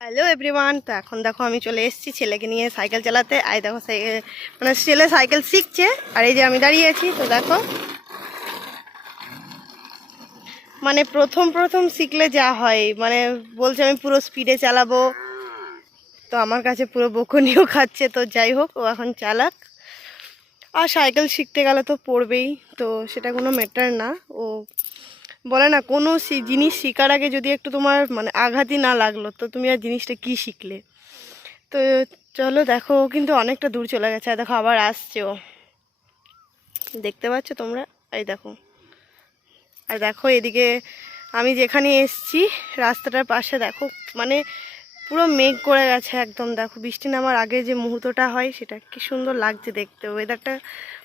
Hello everyone তো এখন দেখো আমি চলে এসেছি ছেলেকে নিয়ে সাইকেল চালাতে। আই দেখো মানে ছেলে সাইকেল শিখছে, আর এই যে আমি দাঁড়িয়ে আছি, তো দেখো। মানে প্রথম প্রথম শিখলে যা হয় মানে বলছে আমি পুরো স্পিডে চালাবো। তো আমার কাছে পুরো বকুনিও খাচ্ছে, তো যাই হোক, ও এখন চালাক। আর সাইকেল শিখতে গেলে তো পড়বেই, তো সেটা কোনো ম্যাটার না। ও বলে না, কোনো জিনিস শেখার আগে যদি একটু তোমার মানে আঘাতই না লাগল, তো তুমি আর জিনিসটা কি শিখলে? তো চলো দেখো কিন্তু অনেকটা দূর চলে গেছে। আর দেখো, আবার আসছে ও। দেখতে পাচ্ছ তোমরা? এই দেখো। আর দেখো, এদিকে আমি যেখানে এসছি, রাস্তাটার পাশে দেখো মানে পুরো মেঘ করে গেছে একদম। দেখো, বৃষ্টি নামার আগে যে মুহূর্তটা হয়, সেটা কি সুন্দর লাগছে দেখতে। ওয়েদারটা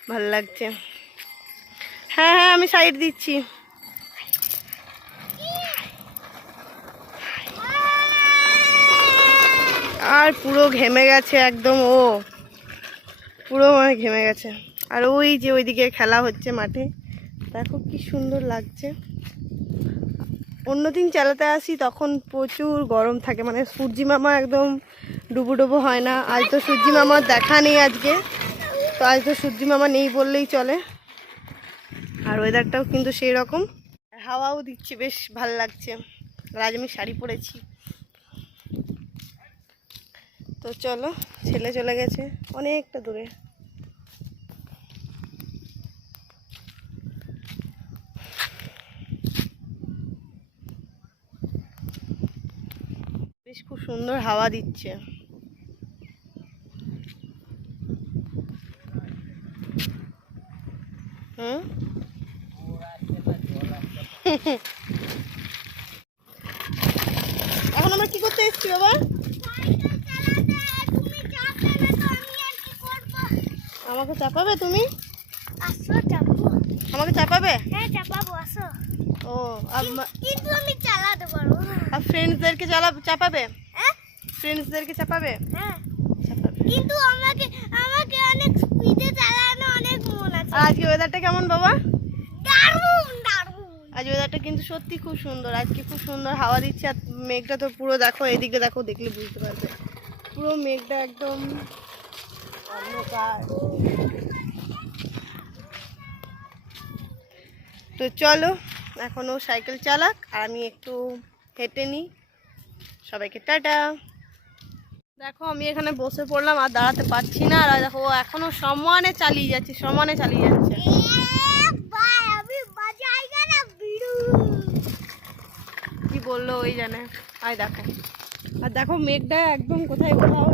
ভালো লাগছে। হ্যাঁ হ্যাঁ আমি সাইড দিচ্ছি। আর পুরো ঘেমে গেছে একদম, ও। পুরো মানে ঘেমে গেছে। আর ওই যে ওইদিকে খেলা হচ্ছে মাঠে, দেখো কি সুন্দর লাগছে। অন্যদিন চালাতে আসি, তখন প্রচুর গরম থাকে। মানে সূর্যি মামা একদম ডুবো ডুবো হয় না। আজ তো সূর্যি মামার দেখা নেই আজকে। তো আজ তো সূর্যি মামা নেই বললেই চলে। আর ওয়েদারটাও কিন্তু সেই রকম। হাওয়াও দিচ্ছে, বেশ ভালো লাগছে। আর আজ আমি শাড়ি পরেছি। তো চলো, ছেলে চলে গেছে অনেকটা দূরে। বেশ খুব সুন্দর হাওয়া দিচ্ছে। হুম? এখন আমরা কি করতে এসেছি বাবা? আমাকে চাপাবে তুমি? আসো চাপো। আমাকে চাপাবে? হ্যাঁ চাপাবো আসো। ও কিন্তু আমি চালাতে পারব আর ফ্রেন্ডসদেরকে চালা চাপাবে? হ্যাঁ? ফ্রেন্ডসদেরকে চাপাবে? হ্যাঁ। চাপাবে। কিন্তু আমাকে আমাকে অনেক স্পিডে চালানো অনেক মন আছে। আজকে ওয়েদারটা কেমন বাবা? দারুণ দারুণ। আজ ওয়েদারটা কিন্তু সত্যি খুব সুন্দর। আজকে খুব সুন্দর হাওয়া দিচ্ছে আর মেঘটা তো পুরো দেখো এদিকে দেখো দেখলে বুঝতে পারবে। পুরো মেঘটা একদম তো চলো, এখনও সাইকেল চালাক, আর আমি একটু হেঁটে নিই। সবাইকে টাটা। দেখো, আমি এখানে বসে পড়লাম, আর দাঁড়াতে পারছি না। আর দেখো, ও এখনও সমানে চালিয়ে যাচ্ছে, সমানে চালিয়ে যাচ্ছে। কি বলল ওই জানে? আয় দেখো। আর দেখো মেঘটা একদম কোথায় কোথাও